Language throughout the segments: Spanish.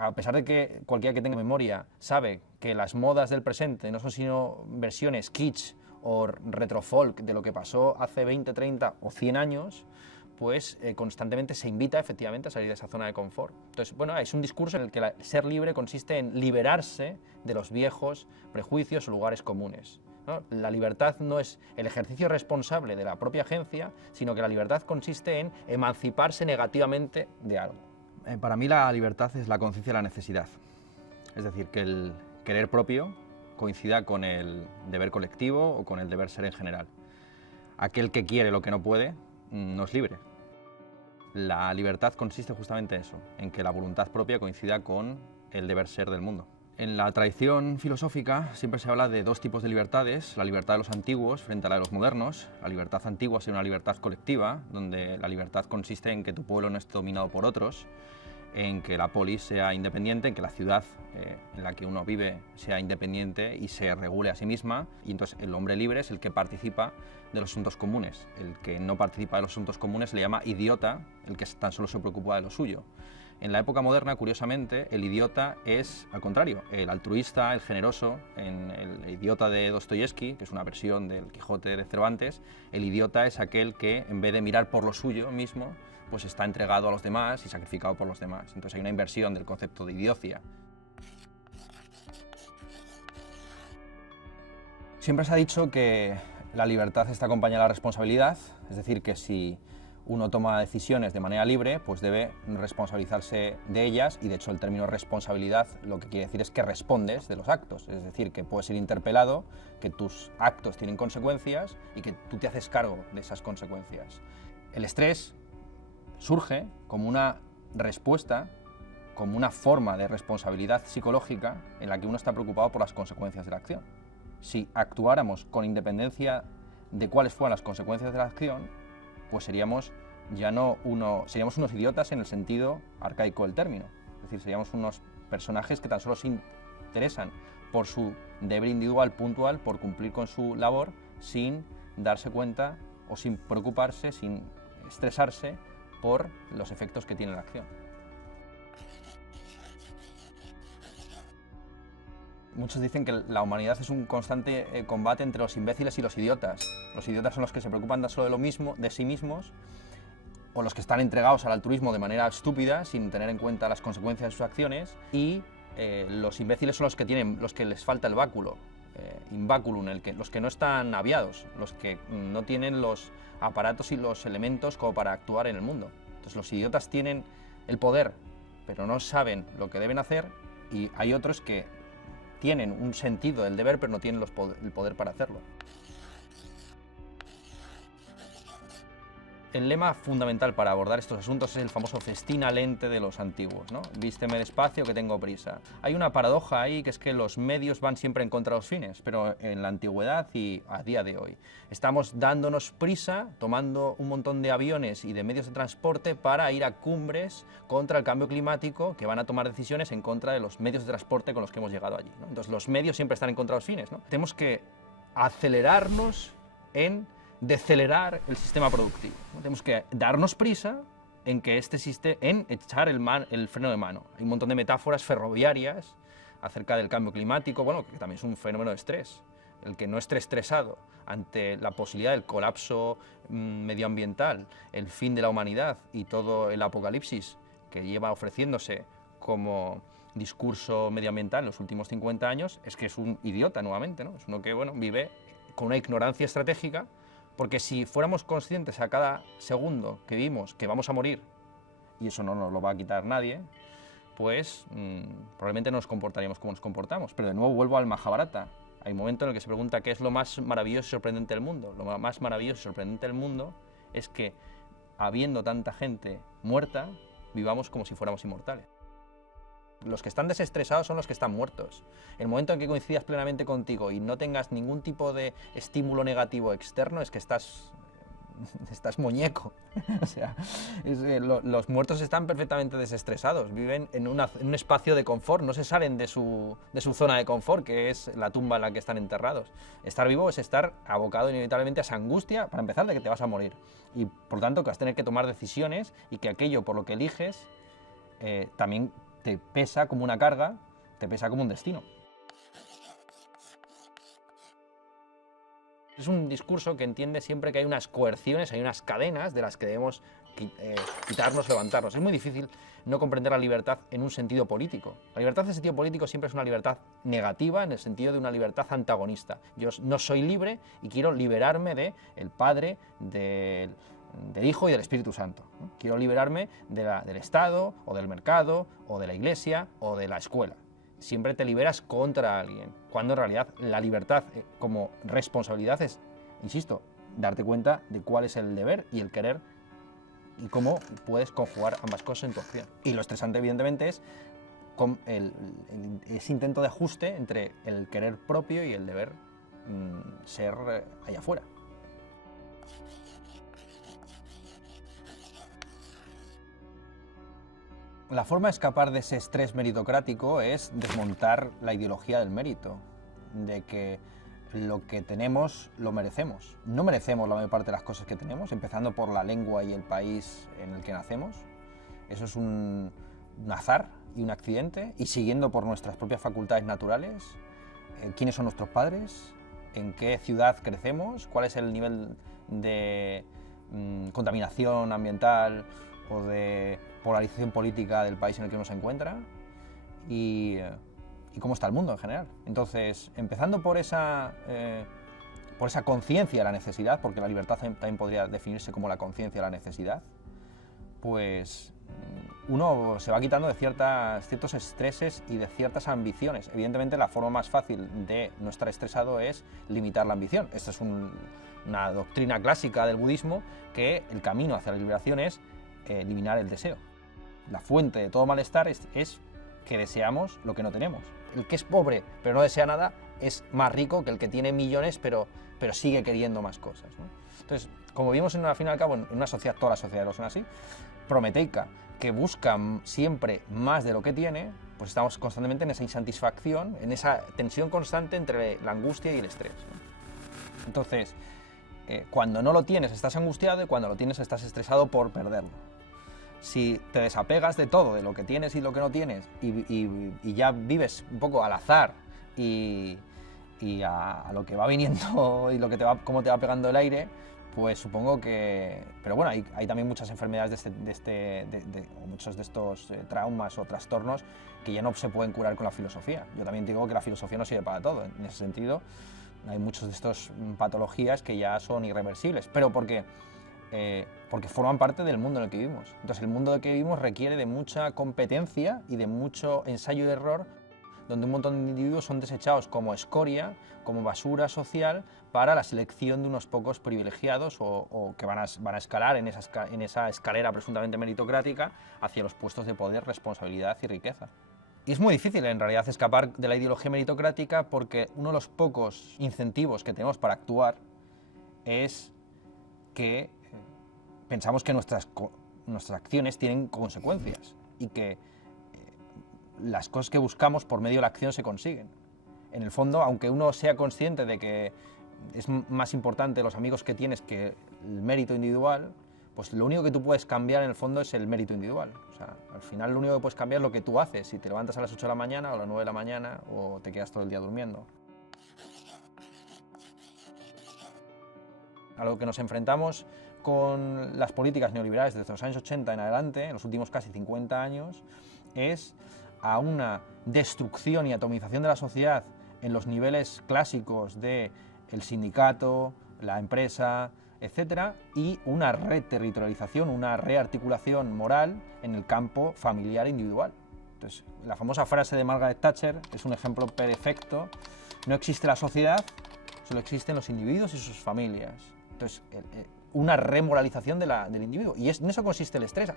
a pesar de que cualquiera que tenga memoria sabe que las modas del presente no son sino versiones kitsch o retrofolk de lo que pasó hace 20, 30 o 100 años, pues constantemente se invita efectivamente a salir de esa zona de confort. Entonces, bueno, es un discurso en el que ser libre consiste en liberarse de los viejos prejuicios o lugares comunes, ¿no? La libertad no es el ejercicio responsable de la propia agencia, sino que la libertad consiste en emanciparse negativamente de algo. Para mí la libertad es la conciencia de la necesidad. Es decir, que el querer propio coincida con el deber colectivo o con el deber ser en general. Aquel que quiere lo que no puede no es libre. La libertad consiste justamente en eso, en que la voluntad propia coincida con el deber ser del mundo. En la tradición filosófica siempre se habla de dos tipos de libertades, la libertad de los antiguos frente a la de los modernos. La libertad antigua es una libertad colectiva, donde la libertad consiste en que tu pueblo no esté dominado por otros, en que la polis sea independiente, en que la ciudad en la que uno vive sea independiente y se regule a sí misma, y entonces el hombre libre es el que participa de los asuntos comunes. El que no participa de los asuntos comunes se le llama idiota, el que tan solo se preocupa de lo suyo. En la época moderna, curiosamente, el idiota es, al contrario, el altruista, el generoso. En el idiota de Dostoyevsky, que es una versión del Quijote de Cervantes, el idiota es aquel que, en vez de mirar por lo suyo mismo, pues está entregado a los demás y sacrificado por los demás. Entonces hay una inversión del concepto de idiocia. Siempre se ha dicho que la libertad está acompañada de la responsabilidad, es decir, que si uno toma decisiones de manera libre, pues debe responsabilizarse de ellas, y de hecho el término responsabilidad lo que quiere decir es que respondes de los actos, es decir, que puedes ser interpelado, que tus actos tienen consecuencias y que tú te haces cargo de esas consecuencias. El estrés surge como una respuesta, como una forma de responsabilidad psicológica en la que uno está preocupado por las consecuencias de la acción. Si actuáramos con independencia de cuáles fueran las consecuencias de la acción, pues seríamos unos idiotas en el sentido arcaico del término. Es decir, seríamos unos personajes que tan solo se interesan por su deber individual puntual, por cumplir con su labor, sin darse cuenta o sin preocuparse, sin estresarse por los efectos que tiene la acción. Muchos dicen que la humanidad es un constante combate entre los imbéciles y los idiotas. Los idiotas son los que se preocupan solo de lo mismo, de sí mismos, o los que están entregados al altruismo de manera estúpida, sin tener en cuenta las consecuencias de sus acciones, y los imbéciles son los que les falta el báculo, inbaculum, los que no están aviados, los que no tienen los aparatos y los elementos como para actuar en el mundo. Entonces los idiotas tienen el poder, pero no saben lo que deben hacer, y hay otros que tienen un sentido del deber, pero no tienen el poder para hacerlo. El lema fundamental para abordar estos asuntos es el famoso festina lente de los antiguos, ¿no? Vísteme despacio que tengo prisa. Hay una paradoja ahí, que es que los medios van siempre en contra de los fines, pero en la antigüedad y a día de hoy estamos dándonos prisa, tomando un montón de aviones y de medios de transporte para ir a cumbres contra el cambio climático, que van a tomar decisiones en contra de los medios de transporte con los que hemos llegado allí, ¿no? Entonces los medios siempre están en contra de los fines, ¿no? Tenemos que acelerarnos en decelerar el sistema productivo, ¿no? Tenemos que darnos prisa en que en echar el freno de mano. Hay un montón de metáforas ferroviarias acerca del cambio climático, bueno, que también es un fenómeno de estrés. El que no esté estresado ante la posibilidad del colapso medioambiental, el fin de la humanidad y todo el apocalipsis que lleva ofreciéndose como discurso medioambiental en los últimos 50 años, es que es un idiota nuevamente, ¿no? Es uno que, bueno, vive con una ignorancia estratégica. Porque si fuéramos conscientes a cada segundo que vivimos que vamos a morir, y eso no nos lo va a quitar nadie, pues probablemente no nos comportaríamos como nos comportamos. Pero de nuevo vuelvo al Mahabharata. Hay un momento en el que se pregunta qué es lo más maravilloso y sorprendente del mundo. Lo más maravilloso y sorprendente del mundo es que, habiendo tanta gente muerta, vivamos como si fuéramos inmortales. Los que están desestresados son los que están muertos. El momento en que coincidas plenamente contigo y no tengas ningún tipo de estímulo negativo externo, es que estás muñeco. O sea, los muertos están perfectamente desestresados, viven en un espacio de confort, no se salen de su zona de confort, que es la tumba en la que están enterrados. Estar vivo es estar abocado inevitablemente a esa angustia, para empezar, de que te vas a morir. Y por lo tanto que vas a tener que tomar decisiones, y que aquello por lo que eliges también te pesa como una carga, te pesa como un destino. Es un discurso que entiende siempre que hay unas coerciones, hay unas cadenas de las que debemos quitarnos, levantarnos. Es muy difícil no comprender la libertad en un sentido político. La libertad en sentido político siempre es una libertad negativa, en el sentido de una libertad antagonista. Yo no soy libre y quiero liberarme del Padre, del Hijo y del Espíritu Santo, ¿no? Quiero liberarme del Estado, o del mercado, o de la Iglesia, o de la escuela. Siempre te liberas contra alguien, cuando en realidad la libertad como responsabilidad es, insisto, darte cuenta de cuál es el deber y el querer y cómo puedes conjugar ambas cosas en tu acción. Y lo estresante, evidentemente, es ese intento de ajuste entre el querer propio y el deber ser allá afuera. La forma de escapar de ese estrés meritocrático es desmontar la ideología del mérito, de que lo que tenemos lo merecemos. No merecemos la mayor parte de las cosas que tenemos, empezando por la lengua y el país en el que nacemos. Eso es un azar y un accidente, y siguiendo por nuestras propias facultades naturales, quiénes son nuestros padres, en qué ciudad crecemos, cuál es el nivel de contaminación ambiental o de polarización política del país en el que uno se encuentra y cómo está el mundo en general. Entonces, empezando por esa conciencia de la necesidad, porque la libertad también podría definirse como la conciencia de la necesidad, pues uno se va quitando de ciertos estreses y de ciertas ambiciones. Evidentemente, la forma más fácil de no estar estresado es limitar la ambición. Esta es una doctrina clásica del budismo, que el camino hacia la liberación es eliminar el deseo. La fuente de todo malestar es que deseamos lo que no tenemos. El que es pobre pero no desea nada es más rico que el que tiene millones pero sigue queriendo más cosas, ¿no? Entonces, como vimos al fin y al cabo en una sociedad, todas las sociedades lo son así, prometeica, que busca siempre más de lo que tiene, pues estamos constantemente en esa insatisfacción, en esa tensión constante entre la angustia y el estrés, ¿no? Entonces, cuando no lo tienes estás angustiado y cuando lo tienes estás estresado por perderlo. Si te desapegas de todo, de lo que tienes y lo que no tienes, y ya vives un poco al azar y a lo que va viniendo y cómo te va pegando el aire, pues supongo que... Pero bueno, hay también muchas enfermedades o muchos de estos traumas o trastornos que ya no se pueden curar con la filosofía. Yo también digo que la filosofía no sirve para todo. En ese sentido, hay muchas de estas patologías que ya son irreversibles, pero porque forman parte del mundo en el que vivimos. Entonces, el mundo en el que vivimos requiere de mucha competencia y de mucho ensayo y error, donde un montón de individuos son desechados como escoria, como basura social, para la selección de unos pocos privilegiados o que van a escalar en esa escalera presuntamente meritocrática hacia los puestos de poder, responsabilidad y riqueza. Y es muy difícil, en realidad, escapar de la ideología meritocrática, porque uno de los pocos incentivos que tenemos para actuar es que pensamos que nuestras acciones tienen consecuencias y que las cosas que buscamos por medio de la acción se consiguen. En el fondo, aunque uno sea consciente de que es más importante los amigos que tienes que el mérito individual, pues lo único que tú puedes cambiar en el fondo es el mérito individual. O sea, al final lo único que puedes cambiar es lo que tú haces, si te levantas a las 8 de la mañana o a las 9 de la mañana o te quedas todo el día durmiendo. A lo que nos enfrentamos con las políticas neoliberales desde los años 80 en adelante, en los últimos casi 50 años, es a una destrucción y atomización de la sociedad en los niveles clásicos del sindicato, la empresa, etcétera, y una reterritorialización, una rearticulación moral en el campo familiar e individual. Entonces, la famosa frase de Margaret Thatcher es un ejemplo perfecto. No existe la sociedad, solo existen los individuos y sus familias. Entonces, una remoralización del individuo. Y en eso consiste el estrés.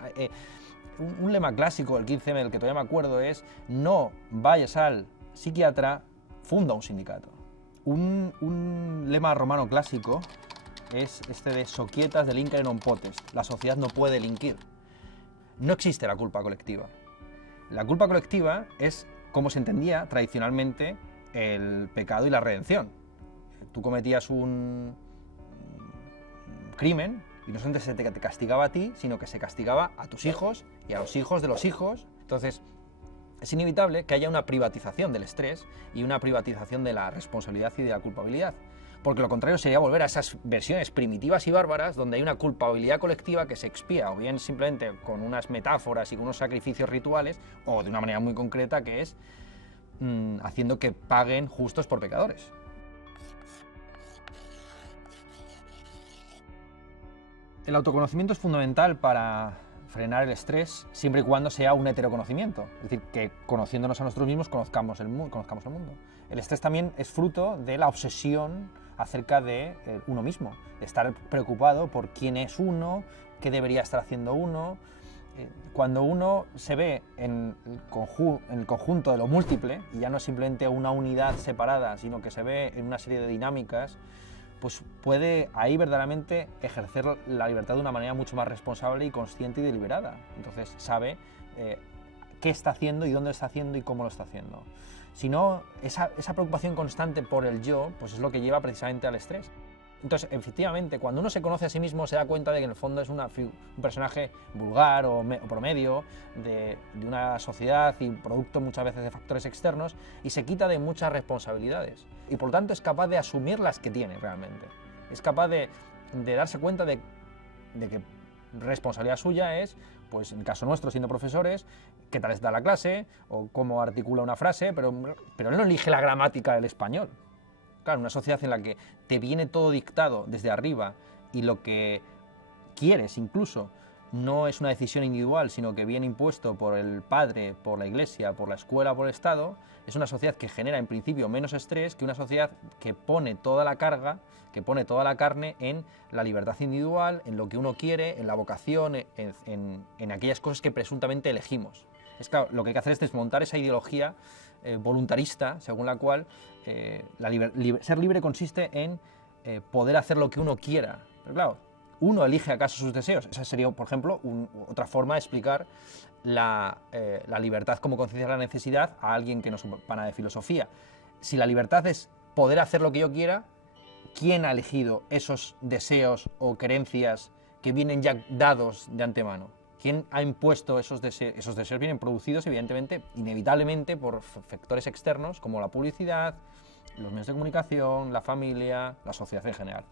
Un lema clásico del 15M del que todavía me acuerdo es: no vayas al psiquiatra, funda un sindicato. Un lema romano clásico es este de Societas delinquere non potest. La sociedad no puede delinquir. No existe la culpa colectiva. La culpa colectiva es como se entendía tradicionalmente el pecado y la redención. Tú cometías un crimen y no solamente se te castigaba a ti, sino que se castigaba a tus hijos y a los hijos de los hijos. Entonces, es inevitable que haya una privatización del estrés y una privatización de la responsabilidad y de la culpabilidad. Porque lo contrario sería volver a esas versiones primitivas y bárbaras donde hay una culpabilidad colectiva que se expía o bien simplemente con unas metáforas y con unos sacrificios rituales o de una manera muy concreta que es haciendo que paguen justos por pecadores. El autoconocimiento es fundamental para frenar el estrés siempre y cuando sea un heteroconocimiento, es decir, que conociéndonos a nosotros mismos conozcamos el mundo. El estrés también es fruto de la obsesión acerca de uno mismo, de estar preocupado por quién es uno, qué debería estar haciendo uno. Cuando uno se ve en el conjunto de lo múltiple, y ya no es simplemente una unidad separada, sino que se ve en una serie de dinámicas, pues puede ahí verdaderamente ejercer la libertad de una manera mucho más responsable y consciente y deliberada. Entonces sabe qué está haciendo y dónde está haciendo y cómo lo está haciendo. Si no, esa preocupación constante por el yo, pues es lo que lleva precisamente al estrés. Entonces, efectivamente, cuando uno se conoce a sí mismo, se da cuenta de que en el fondo es un personaje vulgar o promedio de una sociedad y producto muchas veces de factores externos, y se quita de muchas responsabilidades. Y por lo tanto es capaz de asumir las que tiene realmente. Es capaz de darse cuenta de que responsabilidad suya es, pues en el caso nuestro siendo profesores, qué tal está la clase o cómo articula una frase, pero él no elige la gramática del español. Claro, una sociedad en la que te viene todo dictado desde arriba y lo que quieres incluso no es una decisión individual, sino que viene impuesto por el padre, por la iglesia, por la escuela, por el Estado, es una sociedad que genera en principio menos estrés que una sociedad que pone toda la carga, que pone toda la carne en la libertad individual, en lo que uno quiere, en la vocación, en aquellas cosas que presuntamente elegimos. Es claro, lo que hay que hacer es desmontar esa ideología voluntarista, según la cual ser libre consiste en poder hacer lo que uno quiera. Pero claro, ¿uno elige acaso sus deseos? Esa sería, por ejemplo, otra forma de explicar la libertad como conciencia de la necesidad a alguien que no es pana de filosofía. Si la libertad es poder hacer lo que yo quiera, ¿quién ha elegido esos deseos o creencias que vienen ya dados de antemano? ¿Quién ha impuesto esos deseos? Esos deseos vienen producidos, evidentemente, inevitablemente, por factores externos como la publicidad, los medios de comunicación, la familia, la sociedad en general.